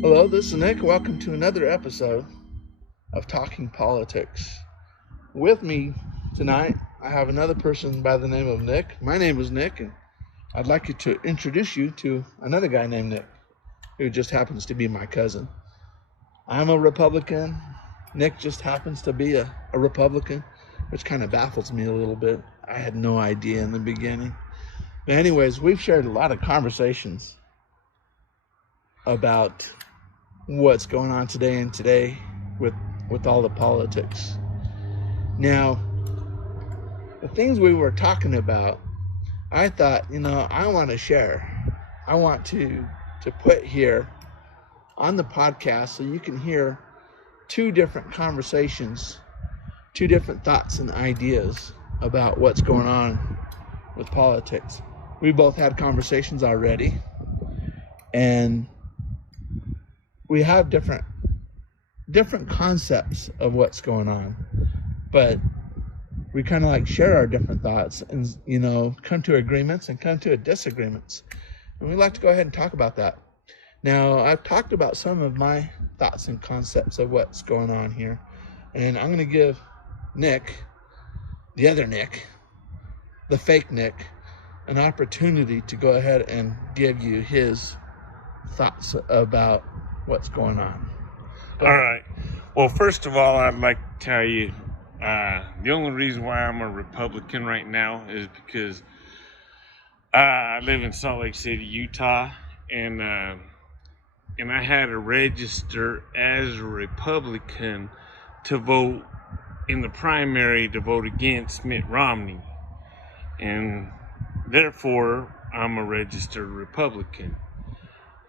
Hello, this is Nick. Welcome to another episode of Talking Politics. With me tonight, I have another person by the name of Nick. My name is Nick, and I'd like to introduce you to another guy named Nick, who just happens to be my cousin. I'm a Republican. Nick just happens to be a Republican, which kind of baffles me a little bit. I had no idea in the beginning. But anyways, we've shared a lot of conversations about what's going on today with all the politics. Now, the things we were talking about, I thought, I want to share. I want to put here on the podcast so you can hear two different conversations, two different thoughts and ideas about what's going on with politics. We both had conversations already, and we have different concepts of what's going on, but we kind of like share our different thoughts and come to agreements and come to disagreements, and we like to go ahead and talk about that. Now, I've talked about some of my thoughts and concepts of what's going on here, and I'm going to give Nick, the other Nick, the fake Nick, an opportunity to go ahead and give you his thoughts about what's going on. All right. Well, first of all, I'd like to tell you the only reason why I'm a Republican right now is because I live in Salt Lake City, Utah, and I had to register as a Republican to vote in the primary to vote against Mitt Romney, and therefore I'm a registered Republican.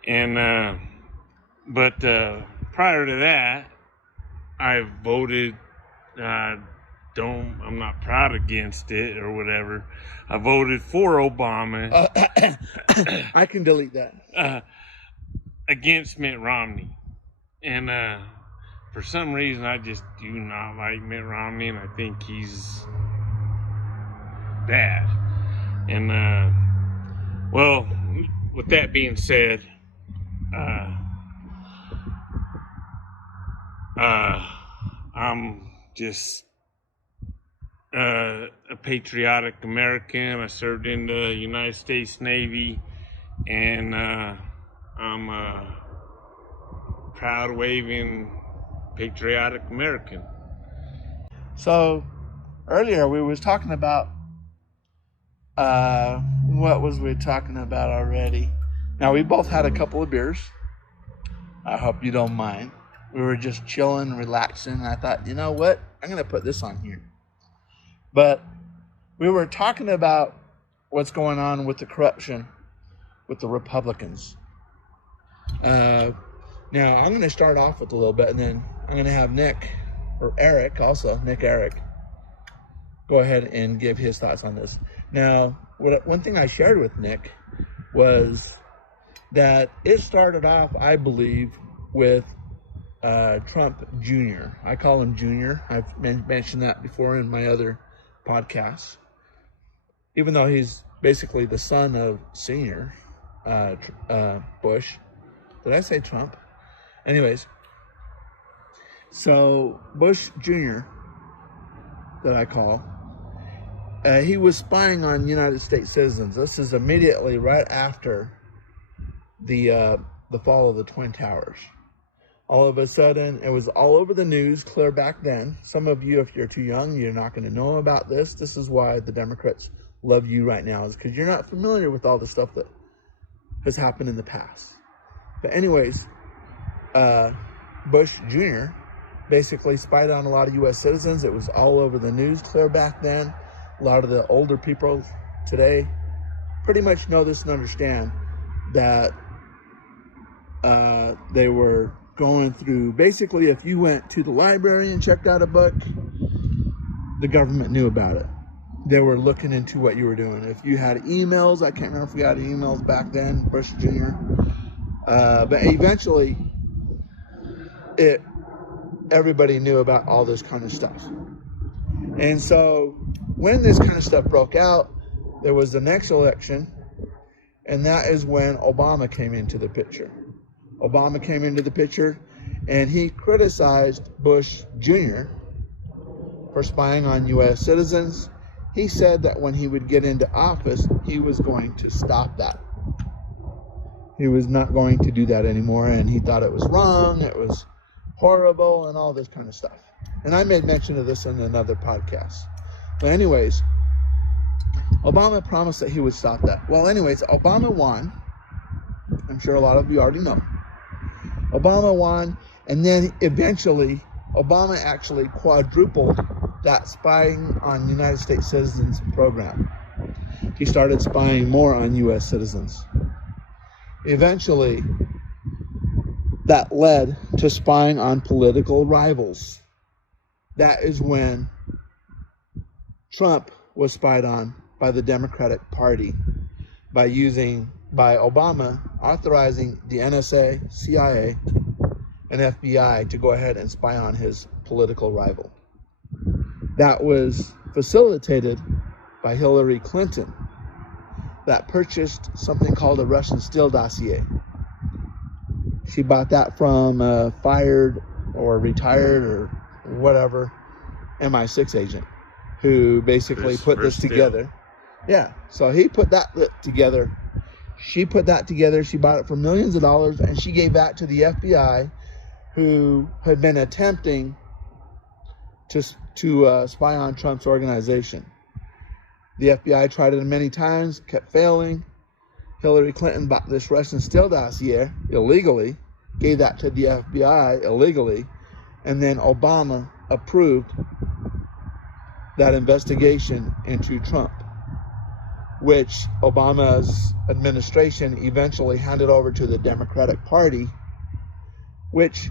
And but prior to that, I voted. I'm not proud against it or whatever. I voted for Obama. I can delete that. Against Mitt Romney, and for some reason I just do not like Mitt Romney, and I think he's bad. And well, with that being said, I'm just a patriotic American. I served in the United States Navy, and I'm a proud waving patriotic American. So earlier we was talking about what was we talking about already? Now, we both had a couple of beers. I hope you don't mind. We were just chilling, relaxing, and I thought, you know what? I'm going to put this on here. But we were talking about what's going on with the corruption with the Republicans. Now, I'm going to start off with a little bit, and then I'm going to have Nick, or Eric, also, Nick Eric, go ahead and give his thoughts on this. Now, one thing I shared with Nick was that it started off, I believe, with Trump Jr. I call him Jr. I've mentioned that before in my other podcasts. Even though he's basically the son of Senior Bush. Did I say Trump? Anyways, so Bush Jr., that I call, he was spying on United States citizens. This is immediately right after the fall of the Twin Towers. All of a sudden, it was all over the news clear back then. Some of you, if you're too young, you're not going to know about this. This is why the Democrats love you right now, is because you're not familiar with all the stuff that has happened in the past. But anyways, Bush Jr. basically spied on a lot of U.S. citizens. It was all over the news clear back then. A lot of the older people today pretty much know this and understand that they were going through, basically, if you went to the library and checked out a book, the government knew about it. They were looking into what you were doing. If you had emails, I can't remember if we had emails back then, Bush Jr., but eventually everybody knew about all this kind of stuff. And so when this kind of stuff broke out, there was the next election, and that is when Obama came into the picture. Obama came into the picture, and he criticized Bush Jr. for spying on U.S. citizens. He said that when he would get into office, he was going to stop that. He was not going to do that anymore, and he thought it was wrong, it was horrible, and all this kind of stuff. And I made mention of this in another podcast. But anyways, Obama promised that he would stop that. Well, anyways, Obama won. I'm sure a lot of you already know. Obama won, and then eventually Obama actually quadrupled that spying on United States citizens program. He started spying more on U.S. citizens. Eventually, that led to spying on political rivals. That is when Trump was spied on by the Democratic Party by Obama authorizing the NSA, CIA, and FBI to go ahead and spy on his political rival. That was facilitated by Hillary Clinton, that purchased something called a Russian Steele dossier. She bought that from a fired or retired or whatever MI6 agent who basically put this together. Yeah, so he put that together. She put that together. She bought it for millions of dollars, and she gave that to the FBI, who had been attempting to spy on Trump's organization. The FBI tried it many times, kept failing. Hillary Clinton bought this Russian Steele dossier illegally, gave that to the FBI illegally, and then Obama approved that investigation into Trump, which Obama's administration eventually handed over to the Democratic Party, which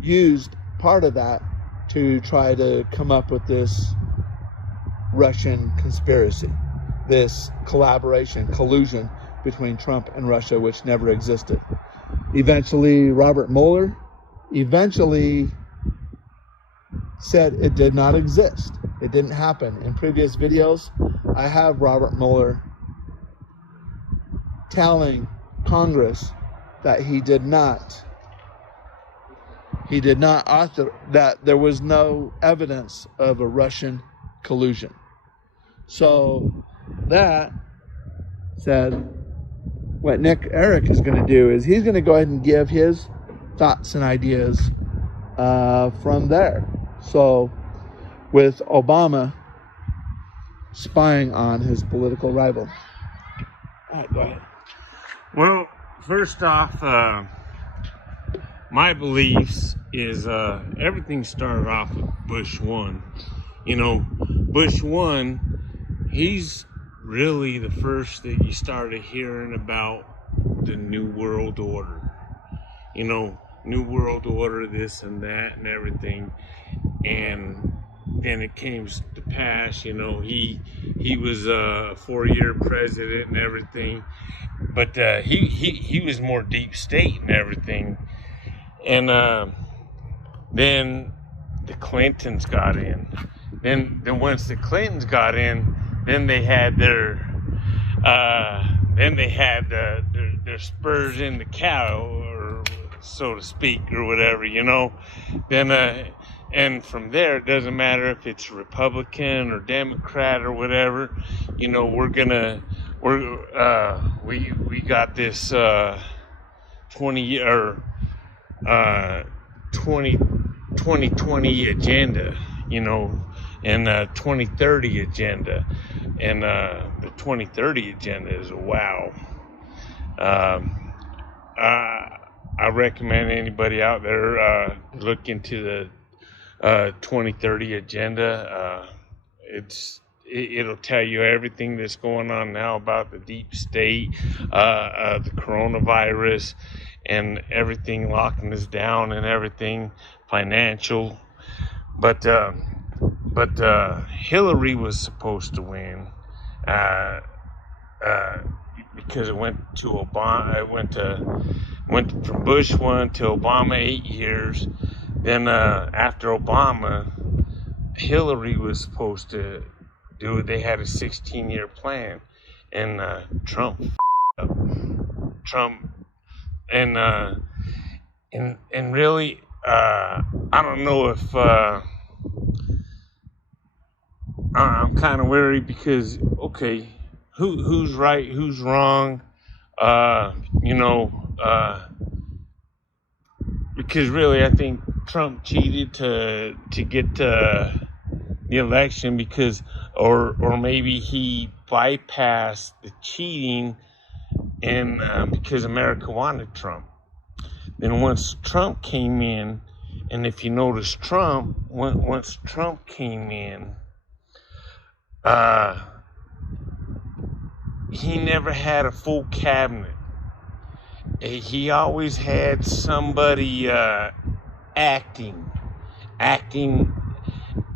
used part of that to try to come up with this Russian conspiracy, this collusion between Trump and Russia, which never existed. Eventually, Robert Mueller said it did not exist. It didn't happen. In previous videos, I have Robert Mueller telling Congress that he did not author, that there was no evidence of a Russian collusion. So that said, what Nick Eric is going to do is he's going to go ahead and give his thoughts and ideas from there. So with Obama spying on his political rival. All right, go ahead. Well, first off, my beliefs is everything started off with Bush 1. You know, Bush 1, he's really the first that you started hearing about the New World Order. You know, New World Order, this and that and everything. And then it came to pass, you know, he was a 4-year president and everything. But he was more deep state and everything. And then the Clintons got in. Then once the Clintons got in, then they had their spurs in the cow, or so to speak, or whatever, you know. Then and from there, it doesn't matter if it's Republican or Democrat or whatever, you know, we got this 2020 agenda, you know, and 2030 agenda, and the 2030 agenda is wow. I recommend anybody out there look into the 2030 agenda. It'll tell you everything that's going on now about the deep state, the coronavirus, and everything locking us down and everything financial. But Hillary was supposed to win because it went to Obama. It went from Bush 1 to Obama 8 years. Then after Obama, Hillary was supposed to do it. They had a 16-year plan, and Trump and and really, I don't know if I'm kind of wary because okay, who's right, who's wrong, you know, because really I think Trump cheated to get the election because or maybe he bypassed the cheating and because America wanted Trump. Then once Trump came in, and if you notice once Trump came in, uh, he never had a full cabinet. He always had somebody acting, acting,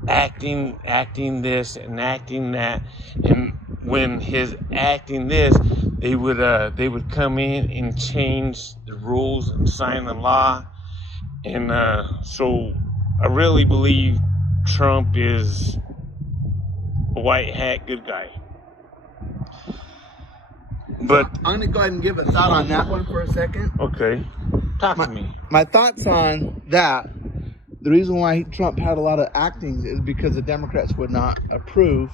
acting this and acting that. And when his acting this, they would come in and change the rules and sign the law. And so I really believe Trump is a white hat good guy. But I'm going to go ahead and give a thought on that one for a second. okay, talk to me. My thoughts on that, the reason why Trump had a lot of actings is because the Democrats would not approve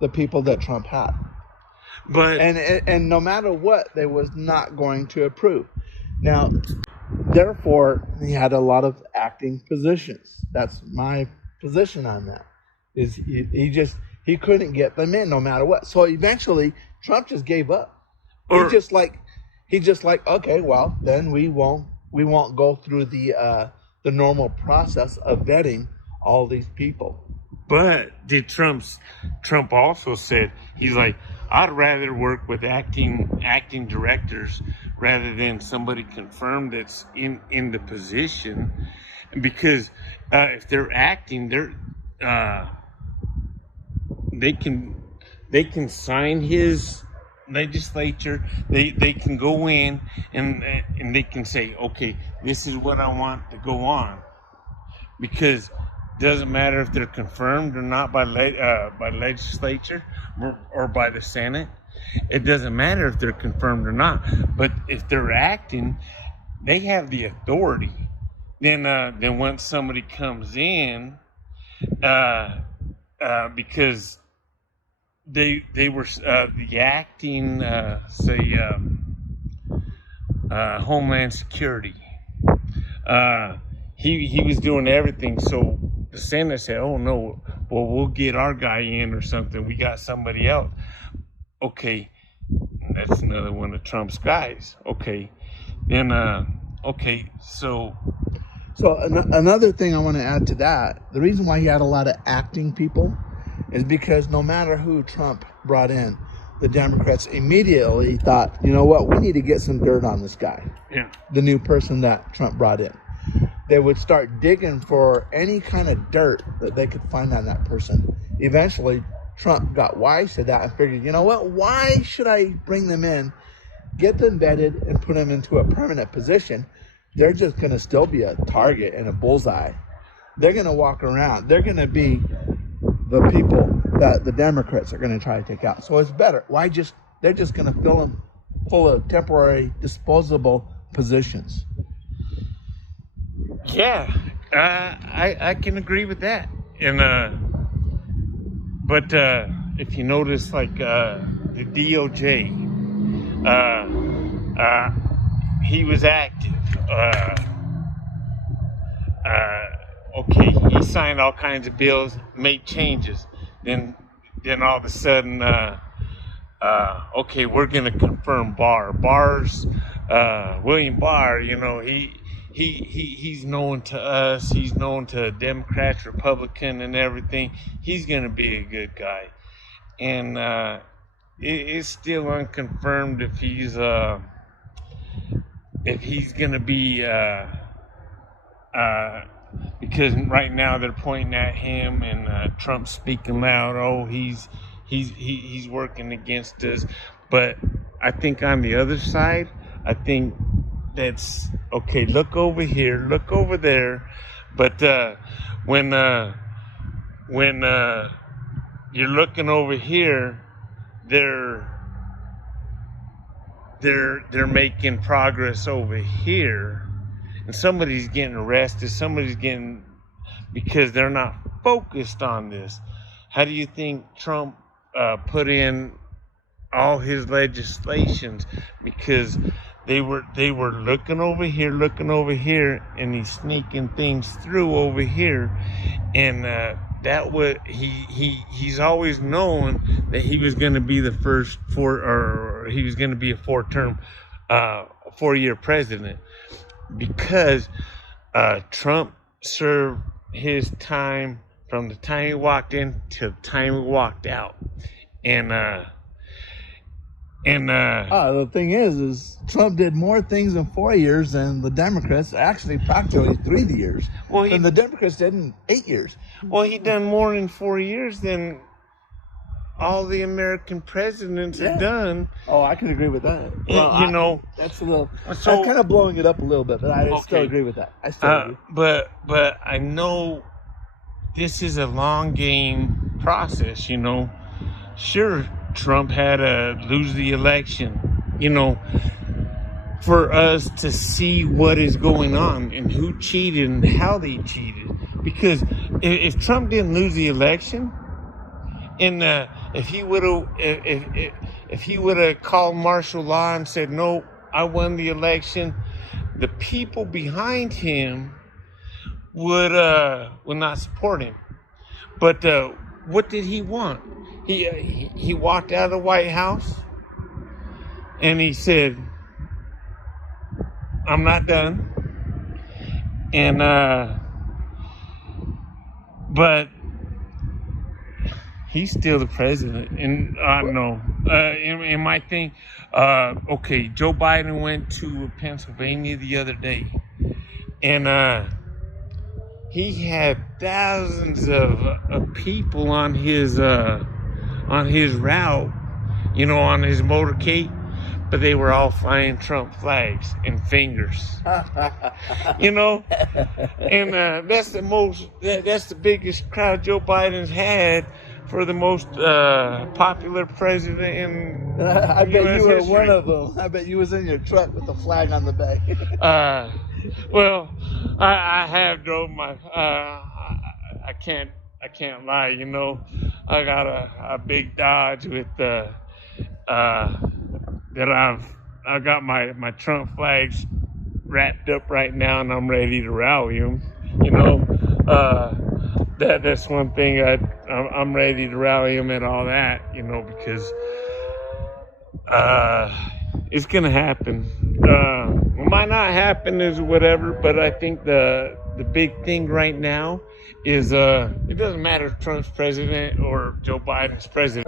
the people that Trump had. But And no matter what, they was not going to approve. Now, therefore, he had a lot of acting positions. That's my position on that. Is he couldn't get them in no matter what. So eventually, Trump just gave up. He just like okay, well then we won't go through the normal process of vetting all these people. But did Trump also said he's like, I'd rather work with acting directors rather than somebody confirmed that's in the position, because if they're acting, they can sign his legislature. They can go in and they can say, okay, this is what I want to go on, because doesn't matter if they're confirmed or not by legislature or by the Senate. It doesn't matter if they're confirmed or not. But if they're acting, they have the authority. Then once somebody comes in, because they were the acting Homeland Security. He was doing everything, so the Senate said, "Oh no, well we'll get our guy in or something. We got somebody else." Okay, that's another one of Trump's guys. Okay, then okay, so another thing I want to add to that, the reason why he had a lot of acting people is because no matter who Trump brought in, the Democrats immediately thought, you know what, we need to get some dirt on this guy. Yeah. The new person that Trump brought in. They would start digging for any kind of dirt that they could find on that person. Eventually, Trump got wise to that and figured, you know what, why should I bring them in, get them vetted, and put them into a permanent position? They're just going to still be a target and a bullseye. They're going to walk around. They're going to be the people that the Democrats are going to try to take out. So it's better. They're just going to fill them full of temporary, disposable positions. Yeah, I can agree with that. And but if you notice, like the DOJ, he was active. Okay, he signed all kinds of bills, made changes. Then all of a sudden, okay, we're gonna confirm Barr's William Barr. You know, he's known to us. He's known to Democrats, Republican, and everything. He's gonna be a good guy, and it's still unconfirmed if he's gonna be because right now they're pointing at him and Trump's speaking loud. Oh, he's working against us. But I think on the other side, I think that's okay. Look over here, look over there. But when you're looking over here, they're making progress over here. and somebody's getting arrested, somebody's getting, because they're not focused on this. How do you think Trump put in all his legislations? Because they were looking over here, and he's sneaking things through over here, and that would he's always known that he was going to be the first he was going to be a 4-year president, because Trump served his time from the time he walked in to the time he walked out, and the thing is Trump did more things in 4 years than the Democrats, actually practically 3 years. And the Democrats did in 8 years. Well, he done more in 4 years than all the American presidents have done. Oh, I can agree with that. Well, that's a little. So, I'm kind of blowing it up a little bit, but I still agree with that. I still agree. But I know this is a long game process. Sure, Trump had to lose the election, for us to see what is going on and who cheated and how they cheated. Because if Trump didn't lose the election, and if he would have called martial law and said, no, I won the election, the people behind him would not support him. But what did he want? He walked out of the White House and he said, I'm not done. And but he's still the president. And no, in my thing, okay, Joe Biden went to Pennsylvania the other day, and he had thousands of people on his route, on his motorcade, but they were all flying Trump flags and fingers, and that's the biggest crowd Joe Biden's had for the most popular president in I bet US you were history. one of them. I bet you was in your truck with the flag on the back. Well, I have drove my. I can't lie. I got a big Dodge with that I got my Trump flags wrapped up right now, and I'm ready to rally them. That's one thing I'm ready to rally them and all that. Because it's gonna happen. It might not happen is whatever, but I think the big thing right now is it doesn't matter if Trump's president or Joe Biden's president.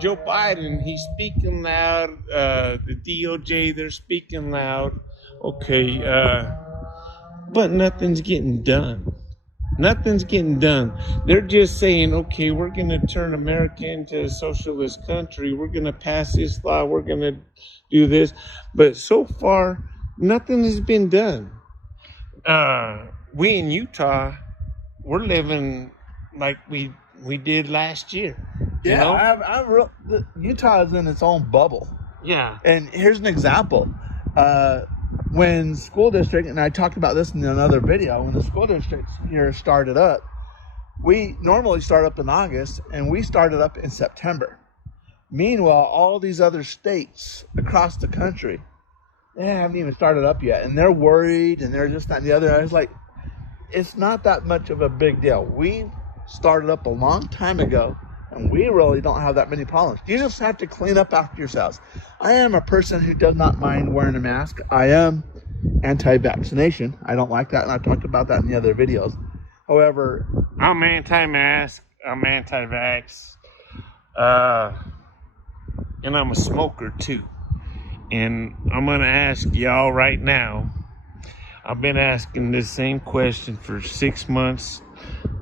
Joe Biden, he's speaking loud. The DOJ, they're speaking loud. Okay, but nothing's getting done. Nothing's getting done. They're just saying, okay, we're going to turn America into a socialist country. We're going to pass this law. We're going to do this. But so far, nothing has been done. We in Utah, we're living like we did last year. Utah is in its own bubble. Yeah. And here's an example. When school district, and I talked about this in another video, when the school district here started up, we normally start up in August, and we started up in September. Meanwhile, all these other states across the country, they haven't even started up yet, and they're worried, and they're just that and the other. I was like, it's not that much of a big deal. We started up a long time ago, and we really don't have that many problems. You just have to clean up after yourselves. I am a person who does not mind wearing a mask. I am anti-vaccination. I don't like that, and I've talked about that in the other videos. However, I'm anti-mask. I'm anti-vax. And I'm a smoker too. And I'm going to ask y'all right now. I've been asking this same question for 6 months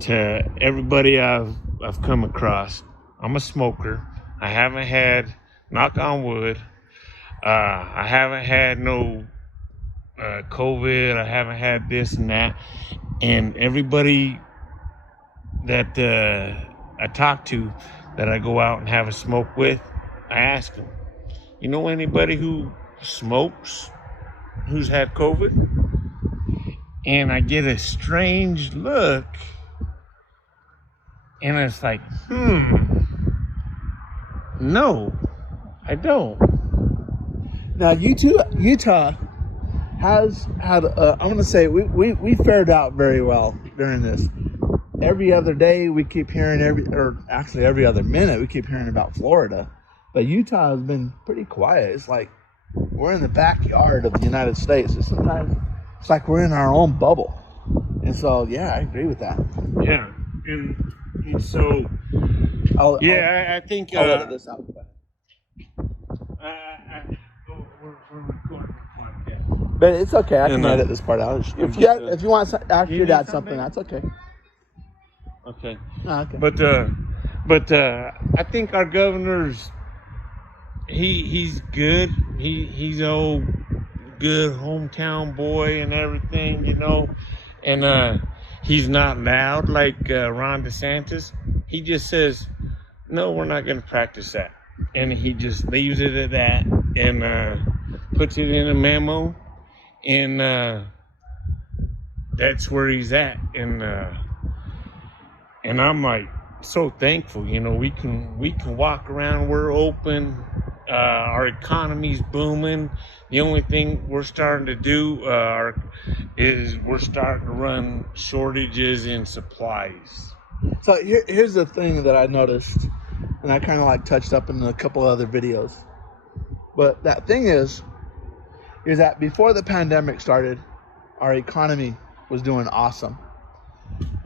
to everybody I've come across. I'm a smoker. I haven't had, knock on wood, I haven't had no COVID. I haven't had this and that. And everybody that I talk to, that I go out and have a smoke with, I ask them, you know anybody who smokes who's had COVID? and I get a strange look, and it's like, no, I don't. Now, Utah has had, I'm going to say, we fared out very well during this. Every other day we keep hearing, every other minute we keep hearing about Florida. But Utah has been pretty quiet. It's like we're in the backyard of the United States. Sometimes it's like we're in our own bubble. And so, yeah, I agree with that. Yeah, and so, I think I'll edit this out. we're recording a podcast. But it's okay. I can edit this part out. If you want to add something, that's okay. Okay. Okay. But I think our governor's he's good. He's old good hometown boy and everything, and he's not loud like Ron DeSantis. He just says, no, we're not going to practice that, and he just leaves it at that and puts it in a memo, and that's where he's at, and I'm like so thankful, we can walk around, we're open, our economy's booming. The only thing we're starting to do is we're starting to run shortages in supplies. So here's the thing that I noticed, and I kind of like touched up in a couple other videos. But that thing is that before the pandemic started, our economy was doing awesome.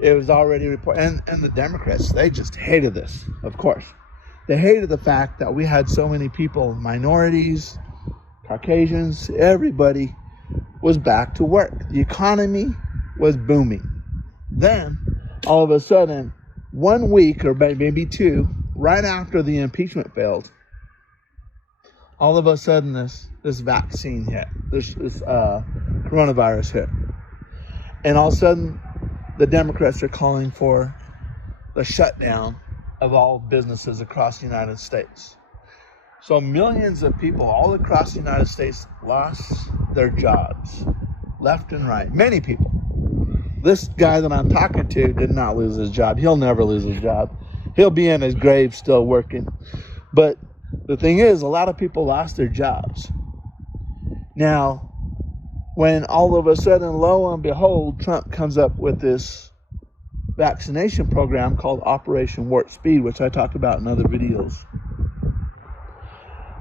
It was already reported, and the Democrats, they just hated this, of course. They hated the fact that we had so many people, minorities, Caucasians, everybody was back to work. The economy was booming. Then, all of a sudden, 1 week or maybe two, right after the impeachment failed, all of a sudden this vaccine hit, this coronavirus hit. And all of a sudden, the Democrats are calling for the shutdown of all businesses across the United States. So millions of people all across the United States lost their jobs, left and right. Many people. This guy that I'm talking to did not lose his job. He'll never lose his job. He'll be in his grave still working. But the thing is, a lot of people lost their jobs. Now, when all of a sudden, lo and behold, Trump comes up with this vaccination program called Operation Warp Speed, which I talked about in other videos.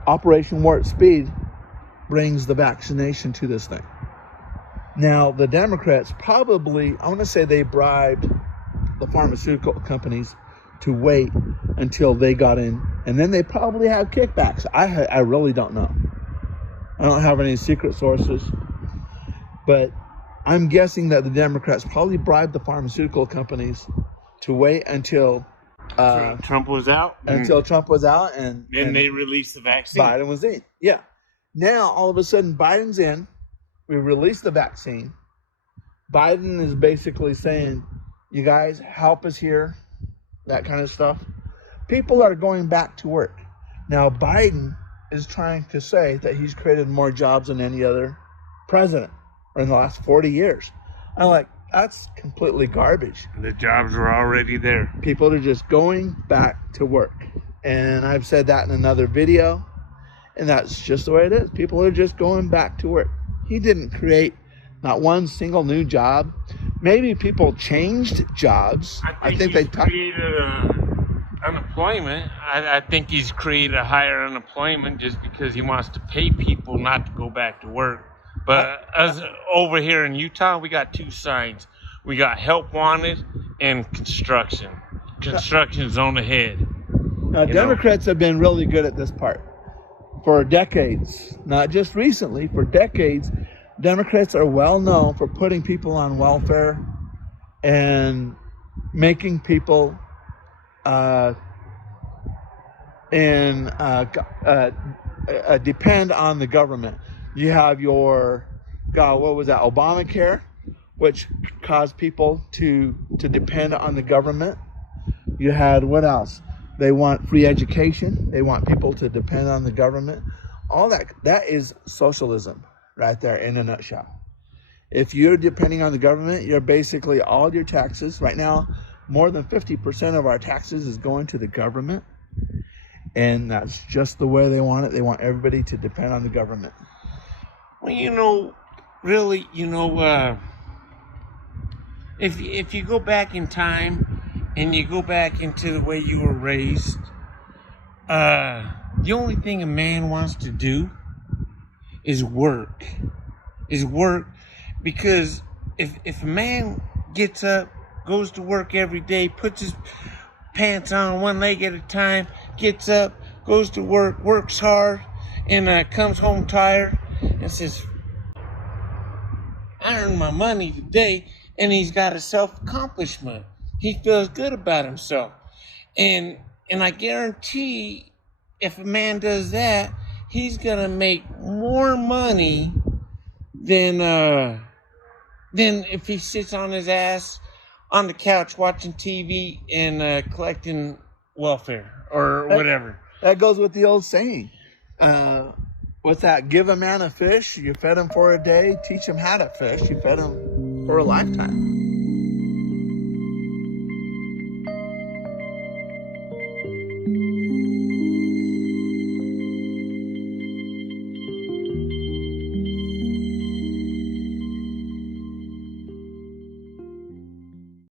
Operation Warp Speed brings the vaccination to this thing. Now, the Democrats probably, I want to say they bribed the pharmaceutical companies to wait until they got in, and then they probably have kickbacks. I really don't know. I don't have any secret sources, but I'm guessing that the Democrats probably bribed the pharmaceutical companies to wait until Trump was out. Until Trump was out, and they released the vaccine. Biden was in. Yeah. Now, all of a sudden, Biden's in. We released the vaccine. Biden is basically saying, you guys, help us here, that kind of stuff. People are going back to work. Now, Biden is trying to say that he's created more jobs than any other president in the last 40 years. I'm like, that's completely garbage. The jobs are already there. People are just going back to work. And I've said that in another video. And that's just the way it is. People are just going back to work. He didn't create not one single new job. Maybe people changed jobs. I think they created unemployment. I think he's created a higher unemployment just because he wants to pay people not to go back to work. But as over here in Utah, we got two signs. We got help wanted and construction. Construction zone ahead. Now, Democrats have been really good at this part for decades, not just recently, for decades. Democrats are well known for putting people on welfare and making people depend on the government. You have your, what was that, Obamacare, which caused people to depend on the government. You had, what else? They want free education. They want people to depend on the government. All that is socialism right there in a nutshell. If you're depending on the government, you're basically all your taxes. Right now, more than 50% of our taxes is going to the government. And that's just the way they want it. They want everybody to depend on the government. Well, really, if you go back in time and you go back into the way you were raised, the only thing a man wants to do is work. Because if a man gets up, goes to work every day, puts his pants on one leg at a time, gets up, goes to work, works hard, and comes home tired and says, I earned my money today, and he's got a self-accomplishment. He feels good about himself. And I guarantee if a man does that, he's gonna make more money than if he sits on his ass on the couch watching TV and collecting welfare or whatever. That goes with the old saying. What's that? Give a man a fish, you fed him for a day. Teach him how to fish, you fed him for a lifetime.